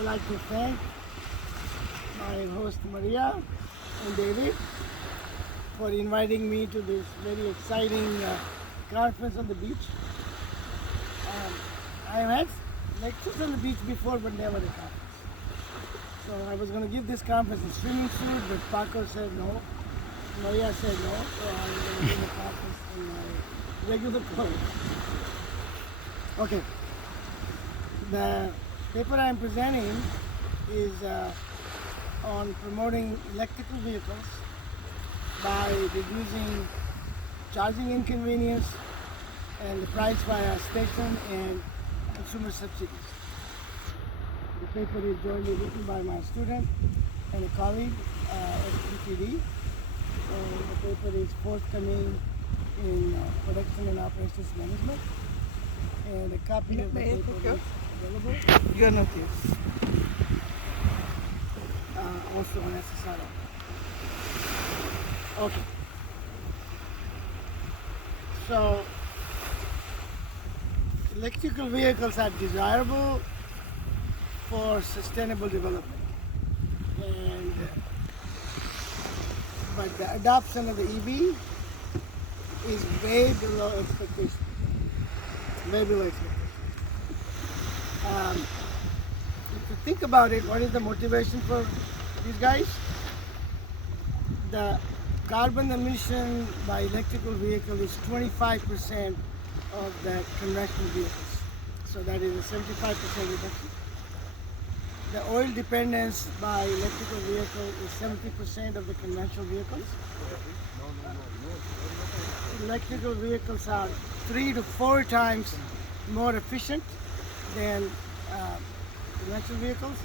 I'd like to thank my host Maria and David for inviting me to this very exciting conference on the beach. I have had lectures on the beach before, but never a conference. So I was going to give this conference in swimming suit, but Paco said no. Maria said no, so I'm going to give the conference in my regular clothes. Okay. The paper I'm presenting is on promoting electrical vehicles by reducing charging inconvenience and the price via station and consumer subsidies. The paper is jointly written by my student and a colleague at PTD. And the paper is forthcoming in production and operations management. And a copy of the paper is available. Your notice. Also on SSR. Okay. So, electrical vehicles are desirable for sustainable development. And but the adoption of the EV is way below expectation. Way below expectation. If you think about it, what is the motivation for these guys? The carbon emission by electrical vehicle is 25% of the conventional vehicles. So that is a 75% reduction. The oil dependence by electrical vehicle is 70% of the conventional vehicles. Electrical vehicles are 3 to 4 times more efficient than conventional vehicles,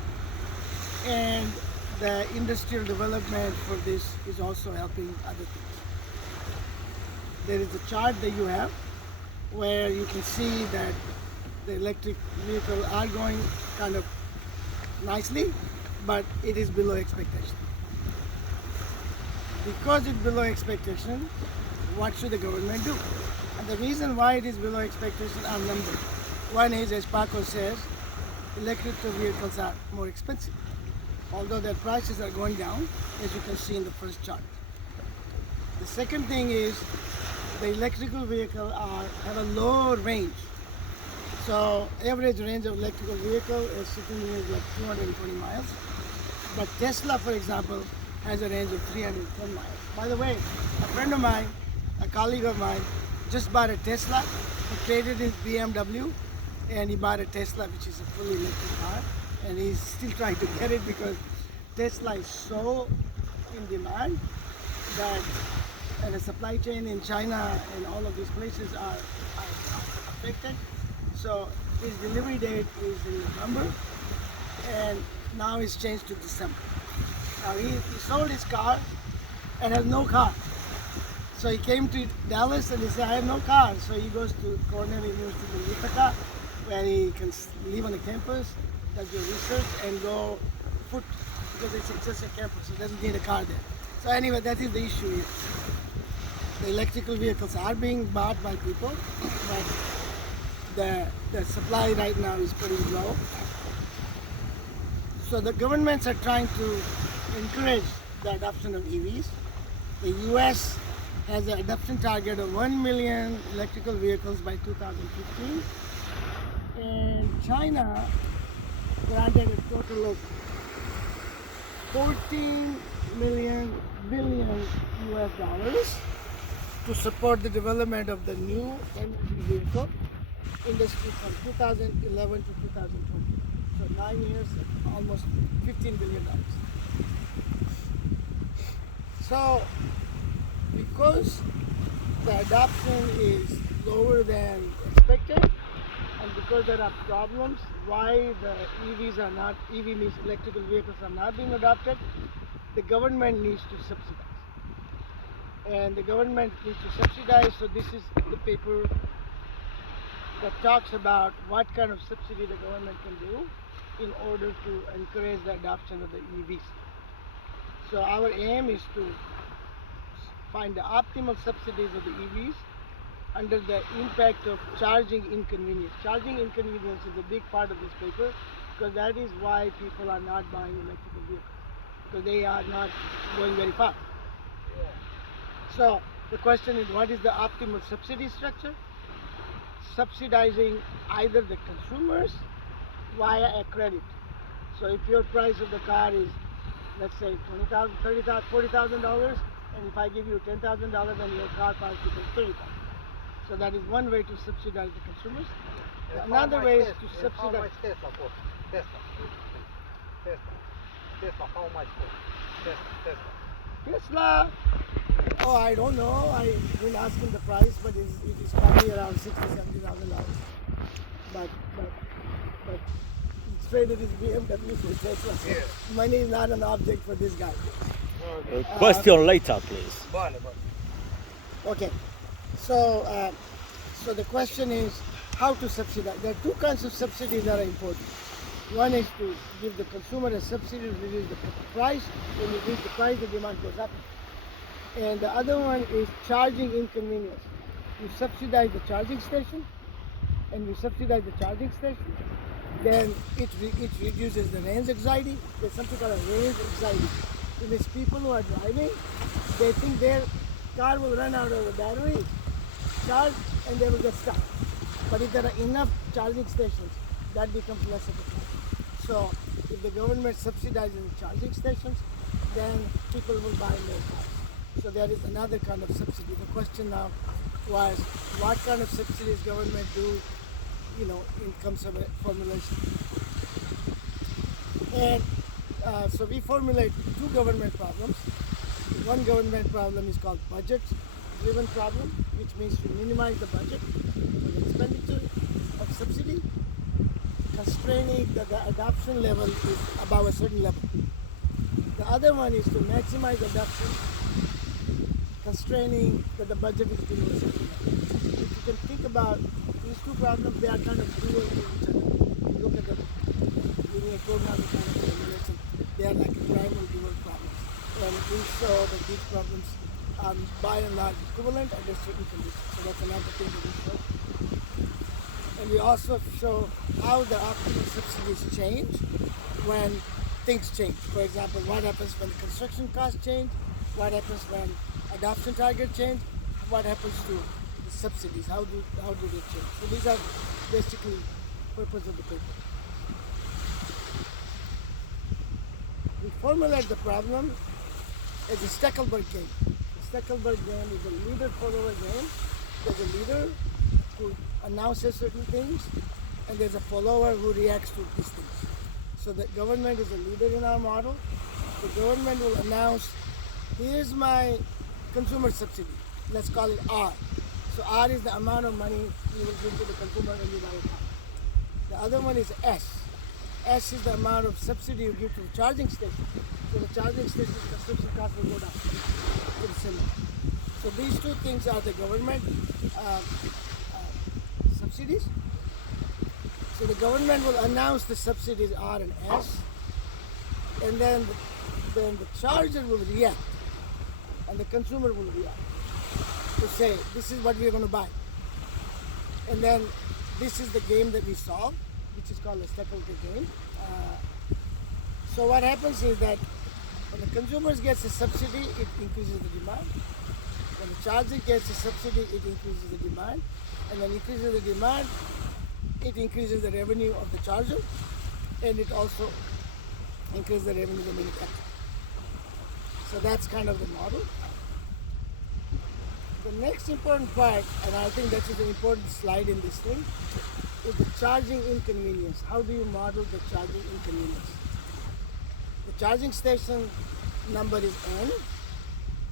and the industrial development for this is also helping other things. There is a chart that you have where you can see that the electric vehicles are going kind of nicely, but it is below expectation. Because it's below expectation, what should the government do? And the reason why it is below expectation are numbered. One is, as Paco says, electrical vehicles are more expensive, although their prices are going down, as you can see in the first chart. The second thing is the electrical vehicle have a low range. So average range of electrical vehicle is sitting here like 220 miles. But Tesla, for example, has a range of 310 miles. By the way, a friend of mine, a colleague of mine, just bought a Tesla. He traded his BMW and he bought a Tesla, which is a fully electric car. And he's still trying to get it because Tesla is so in demand that and the supply chain in China and all of these places are affected. So his delivery date is in November, and now it's changed to December. Now he sold his car and has no car. So he came to Dallas and he said, I have no car. So he goes to Cornell University in Ithaca, where he can live on the campus, does your research, and go foot, because it's just a campus, so he doesn't need a car there. So anyway, that is the issue here. The electrical vehicles are being bought by people, but the supply right now is pretty low. So the governments are trying to encourage the adoption of EVs. The US has an adoption target of 1 million electrical vehicles by 2015. And China granted a total of 14 billion US dollars to support the development of the new energy vehicle industry from 2011 to 2020. So 9 years, almost $15 billion. So because the adoption is lower than expected, and because there are problems why the EVs are not, EV means electrical vehicles are not being adopted, the government needs to subsidize. And the government needs to subsidize, so this is the paper that talks about what kind of subsidy the government can do in order to encourage the adoption of the EVs. So our aim is to find the optimal subsidies of the EVs under the impact of charging inconvenience. Charging inconvenience is a big part of this paper, because that is why people are not buying electrical vehicles, because they are not going very far. So the question is, what is the optimal subsidy structure? Subsidizing either the consumers via a credit. So if your price of the car is, let's say, $20,000, $30,000, $40,000, and if I give you $10,000, then your car price becomes $30,000. So that is one way to subsidize the consumers. Another way is to subsidize. How much Tesla cost? Tesla, how much cost? Tesla, oh, I don't know. I didn't ask him the price, but it is probably around $60,000-$70,000. But it's traded his BMW for Tesla. So money is not an object for this guy. Question later, please. Okay, so the question is how to subsidize. There are two kinds of subsidies that are important. One is to give the consumer a subsidy to reduce the price. When you reduce the price, the demand goes up. And the other one is charging inconvenience. You subsidize the charging station, and you subsidize the charging station, then it reduces the range anxiety. There's something called a range anxiety. It means people who are driving, they think their car will run out of the battery, charge, and they will get stuck. But if there are enough charging stations, that becomes less of a problem. So if the government subsidizes the charging stations, then people will buy more cars. So there is another kind of subsidy. The question now was, what kind of subsidies government do, in terms of a formulation. And so we formulate two government problems. One government problem is called budget-driven problem, which means to minimize the budget for the expenditure of subsidy, constraining that the adoption level is above a certain level. The other one is to maximize adoption, constraining that the budget is below a certain level. If you can think about these two problems, they are kind of dual to each other. If you look at the linear programming kind of formulation, they are like primal dual problems. And we show that these problems are by and large equivalent under certain conditions. So that's another thing that we show. And we also show how the optimal subsidies change when things change. For example, what happens when the construction costs change, what happens when adoption target change, what happens to the subsidies, how do they change. So these are basically purpose of the paper. We formulate the problem as a Stackelberg game. The Stackelberg game is a leader-follower game. There's a leader who announces certain things, and there's a follower who reacts to these things. So the government is a leader in our model. The government will announce, here's my consumer subsidy. Let's call it R. So R is the amount of money you will give to the consumer when you buy a car. The other one is S. S is the amount of subsidy you give to the charging station. So the charging station's construction cost will go down to the same. So these two things are the government subsidies. So the government will announce the subsidies R and S, and then the charger will react, and the consumer will react to say, this is what we are going to buy. And then this is the game that we solve, which is called a Stackelberg game. So what happens is that when the consumer gets a subsidy, it increases the demand. When the charger gets a subsidy, it increases the demand. And when it increases the demand, it increases the revenue of the charger, and it also increases the revenue of the manufacturer. So that's kind of the model. The next important part, and I think that is an important slide in this thing, is the charging inconvenience. How do you model the charging inconvenience? The charging station number is N,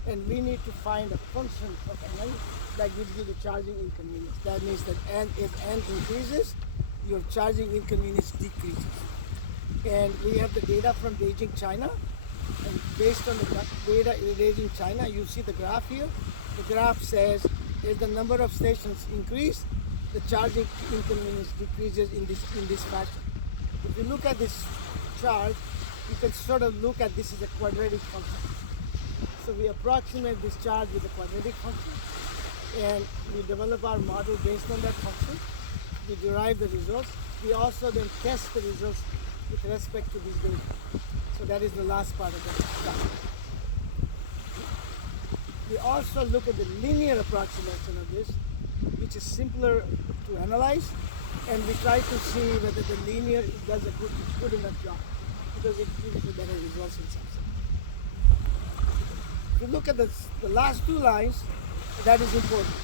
and we need to find a function of N that gives you the charging inconvenience. That means that if N increases, your charging inconvenience decreases. And we have the data from Beijing, China, and based on the data in Beijing, China, you see the graph here. The graph says as the number of stations increase, the charging inconvenience decreases in this fashion. If you look at this chart, you can sort of look at this as a quadratic function. So we approximate this chart with a quadratic function, and we develop our model based on that function. We derive the results. We also then test the results with respect to these data. So that is the last part of the chart. We also look at the linear approximation of this, which is simpler to analyze, and we try to see whether the linear does a good enough job, because it gives you better results in some sense. If you look at the last two lines, that is important.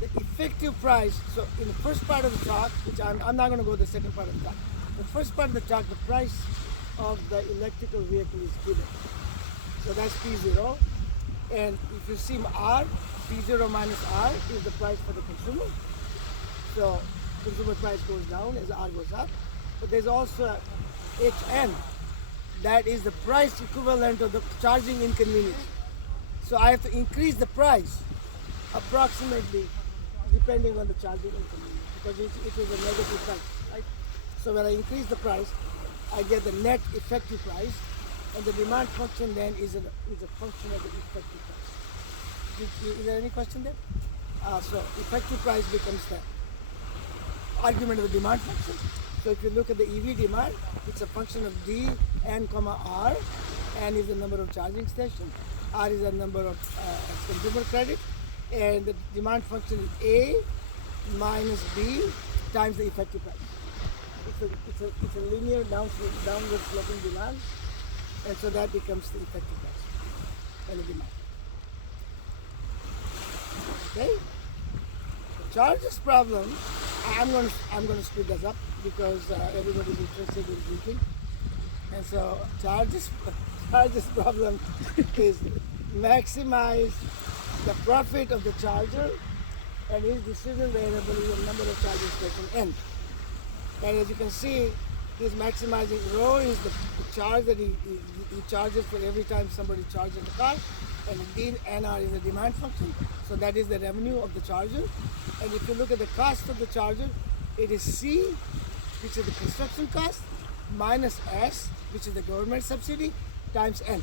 The effective price, so in the first part of the talk, which I'm not going to go to the second part of the talk, the first part of the talk, the price of the electrical vehicle is given. So that's P0. And if you see R, P0 minus R is the price for the consumer. So consumer price goes down as R goes up. But there's also HN, that is the price equivalent of the charging inconvenience. So I have to increase the price approximately depending on the charging inconvenience, because it is a negative price, right? So when I increase the price, I get the net effective price, and the demand function then is a function of the effective price. Is there any question there? So effective price becomes the argument of the demand function. So if you look at the EV demand, it's a function of D, N, comma R. N is the number of charging stations. R is the number of consumer credit. And the demand function is A minus B times the effective price. It's a linear downward sloping demand. And so that becomes the effective price and the demand. Okay? The charges problem, I'm going to split this up because everybody's interested in drinking. And so charges problem is maximize the profit of the charger and his decision variable is the number of charging stations N. And as you can see, he's maximizing rho is the charge that he charges for every time somebody charges the car, and NR is the demand function. So that is the revenue of the charger. And if you look at the cost of the charger, it is C, which is the construction cost, minus S, which is the government subsidy, times N.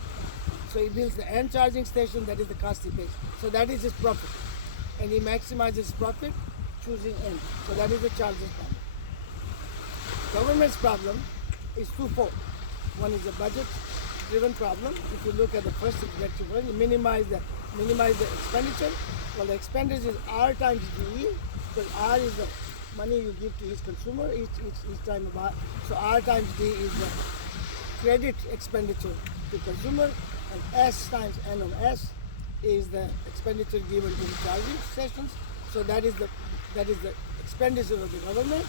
So he builds the N charging station, that is the cost he pays. So that is his profit. And he maximizes profit choosing N. So that is the charges problem. Government's problem is twofold. One is a budget-driven problem. If you look at the first objective one, you minimize the expenditure. Well, the expenditure is R times D, because R is the money you give to his consumer each time about. So R times D is the credit expenditure to consumer, and S times N of S is the expenditure given to the charging stations. So that is the expenditure of the government.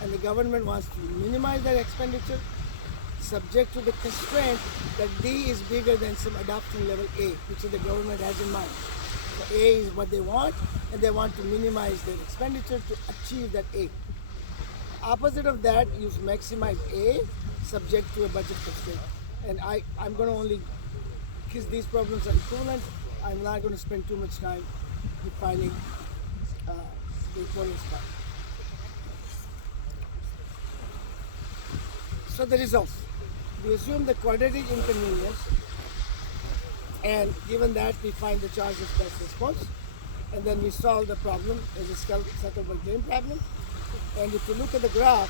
And the government wants to minimize that expenditure subject to the constraint that D is bigger than some adoption level A, which the government has in mind. So A is what they want, and they want to minimize their expenditure to achieve that A. Opposite of that, you maximize A subject to a budget constraint. And I'm going to only, because these problems are equivalent, I'm not going to spend too much time defining the equivalence part. So the results. We assume the quadratic inconvenience, and given that we find the charge's best response, and then we solve the problem as a Zuckerberg game problem. And if you look at the graph,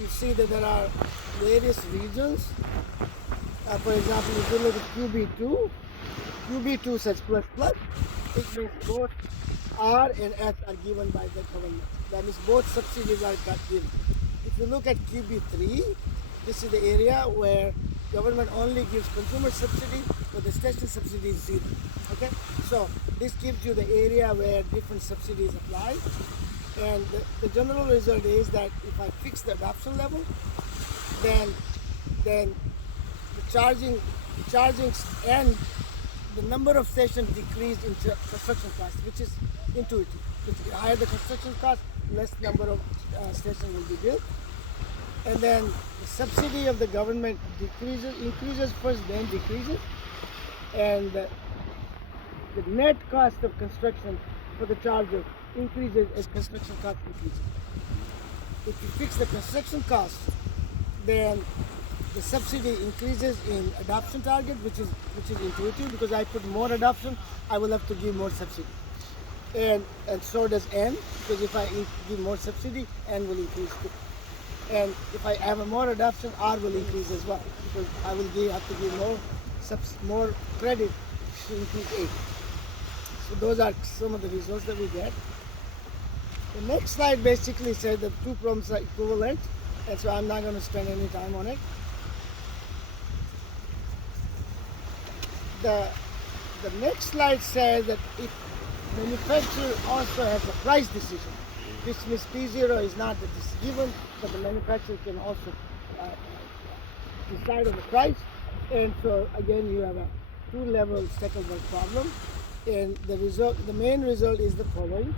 you see that there are various regions. For example, if you look at QB2 says plus plus, it means both R and S are given by the government. That means both subsidies are given. If you look at QB3, this is the area where government only gives consumer subsidy, but the station subsidy is zero. Okay, so this gives you the area where different subsidies apply, and the general result is that if I fix the adoption level, then the charging and the number of stations decreased in construction cost, which is intuitive. The higher the construction cost, less number of stations will be built. And then the subsidy of the government increases first, then decreases. And the net cost of construction for the charger increases as construction cost increases. If you fix the construction cost, then the subsidy increases in adoption target, which is intuitive, because I put more adoption, I will have to give more subsidy. And so does N, because if I give more subsidy, N will increase too. And if I have a more adoption, R will increase as well because I will have to give more credit to increase A. So those are some of the results that we get. The next slide basically says that two problems are equivalent, and so I'm not going to spend any time on it. The next slide says that if manufacturer also has a price decision, which means P0 is not that it's given, but the manufacturer can also decide on the price. And so again, you have a two-level settlement problem. And the main result is the following: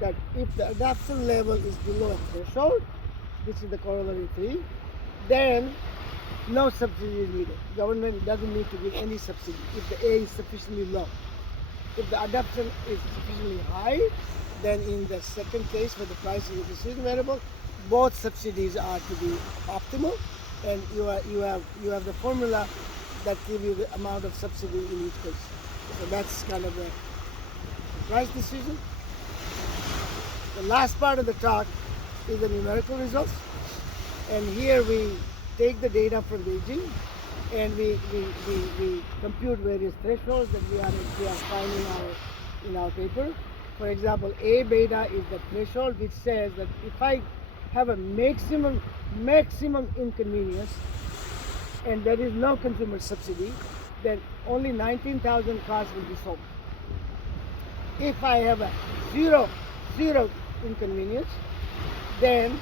that if the adoption level is below a threshold, this is the corollary 3, then no subsidy is needed. Government doesn't need to give any subsidy if the A is sufficiently low. If the adoption is sufficiently high, then in the second case where the price is a decision variable, both subsidies are to be optimal, and you have the formula that give you the amount of subsidy in each case. So that's kind of a price decision. The last part of the talk is the numerical results, and here we take the data from Beijing and we compute various thresholds that we are finding in our paper. For example, A beta is the threshold which says that if I have a maximum inconvenience and there is no consumer subsidy, then only 19,000 cars will be sold. If I have a zero inconvenience, then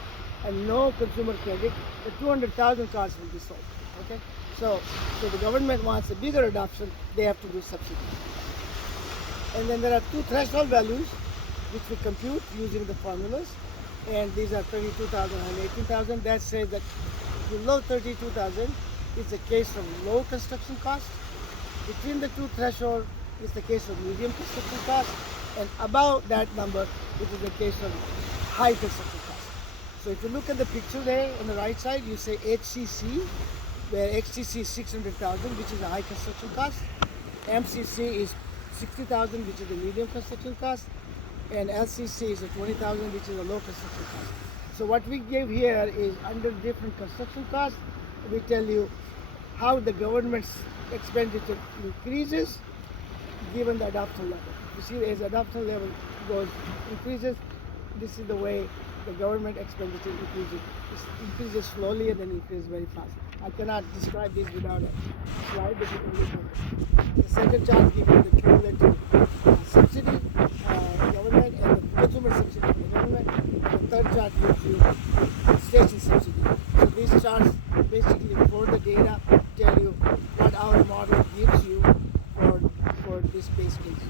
no consumer credit, the 200,000 cars will be sold. Okay, so the government wants a bigger adoption, they have to do subsidy. And then there are two threshold values which we compute using the formulas, and these are 32,000 and 18,000. That says that below 32,000 is the case of low construction cost. Between the two thresholds is the case of medium construction cost, and above that number it is the case of high construction cost. So if you look at the picture there on the right side, you say HCC, where HCC is 600,000, which is a high construction cost. MCC is 60,000, which is the medium construction cost, and LCC is 20,000, which is a low construction cost. So what we give here is under different construction costs, we tell you how the government's expenditure increases given the adoption level. You see, as adoption level increases, this is the way the government expenditure increases. It increases slowly and then increases very fast. I cannot describe this without a slide, but you can look at it. The second chart gives you the cumulative subsidy government and the consumer subsidy for the government. And the third chart gives you station subsidy. So these charts basically for the data tell you what our model gives you for this base case.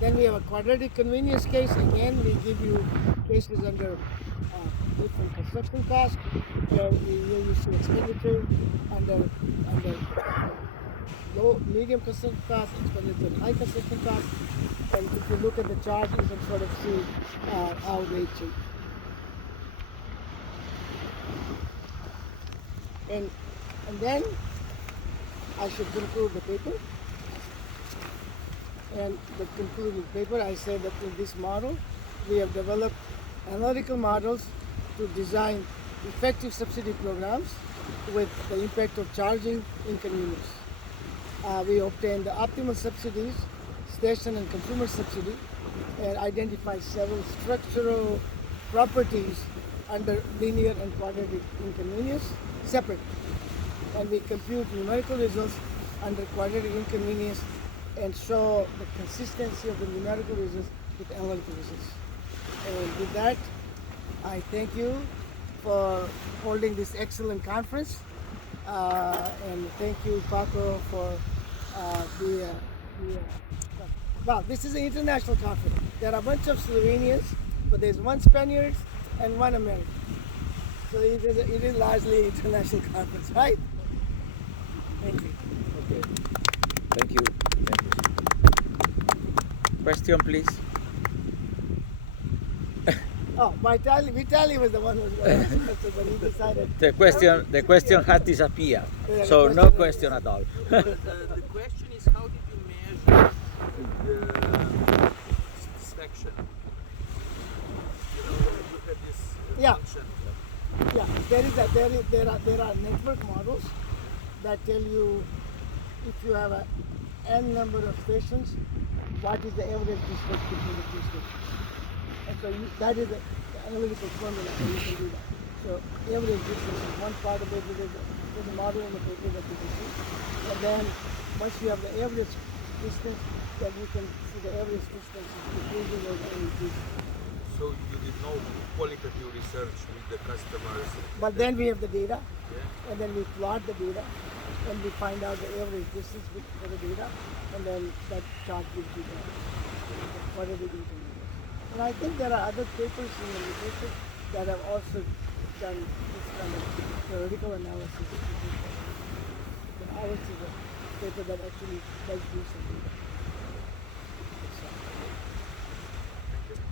Then we have a quadratic convenience case. Again, we give you cases under different construction costs, where you see expenditure under low, medium construction cost, expenditure high construction cost, and if you look at the chart, you can sort of see how they change. And then I should conclude the paper. And the concluding paper, I say that in this model, we have developed analytical models to design effective subsidy programs with the impact of charging inconvenience. We obtain the optimal subsidies, station and consumer subsidy, and identify several structural properties under linear and quadratic inconvenience separately. And we compute numerical results under quadratic inconvenience and show the consistency of the numerical results with analytical results. And with that, I thank you for holding this excellent conference, and thank you, Paco, for well, this is an international conference. There are a bunch of Slovenians, but there's one Spaniard and one American. So it is largely an international conference, right? Thank you. Okay. Thank you. Question, please. Oh, Vitaly was the one who was going to ask the question, but he decided. The question has disappeared, Yeah, so the no question- question at all. The question is, how did you measure the satisfaction? You know, you had this Yeah. function. Yeah, there are network models that tell you if you have a n number of stations, what is the average distance between the two stations. And so that is the analytical formula, so you can do that. So average distance is one part of it. There's a model in the paper that you can see. And then once you have the average distance, then you can see the average distance is decreasing or increasing. So you did no qualitative research with the customers. But then we have the data, Yeah. and then we plot the data, and we find out the average distance for the data, and then that chart gives you what are the inconvenience. And I think there are other papers in the literature that have also done this kind of theoretical analysis. But ours is a paper that actually does do some data.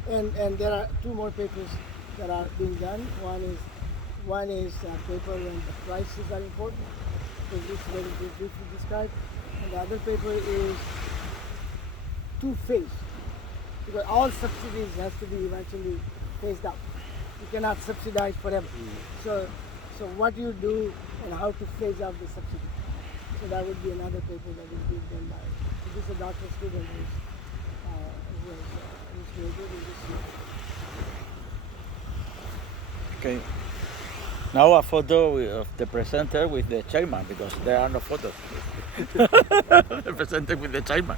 And there are two more papers that are being done. One is a paper when the prices are important, which is very briefly described, and the other paper is two-phase, because all subsidies has to be eventually phased out. You cannot subsidize forever. So what do you do and how to phase out the subsidy? So that would be another paper that is being done by. So this is a doctoral student who's graduated in this year. Okay. Now a photo of the presenter with the chairman because there are no photos. The presenter with the chairman.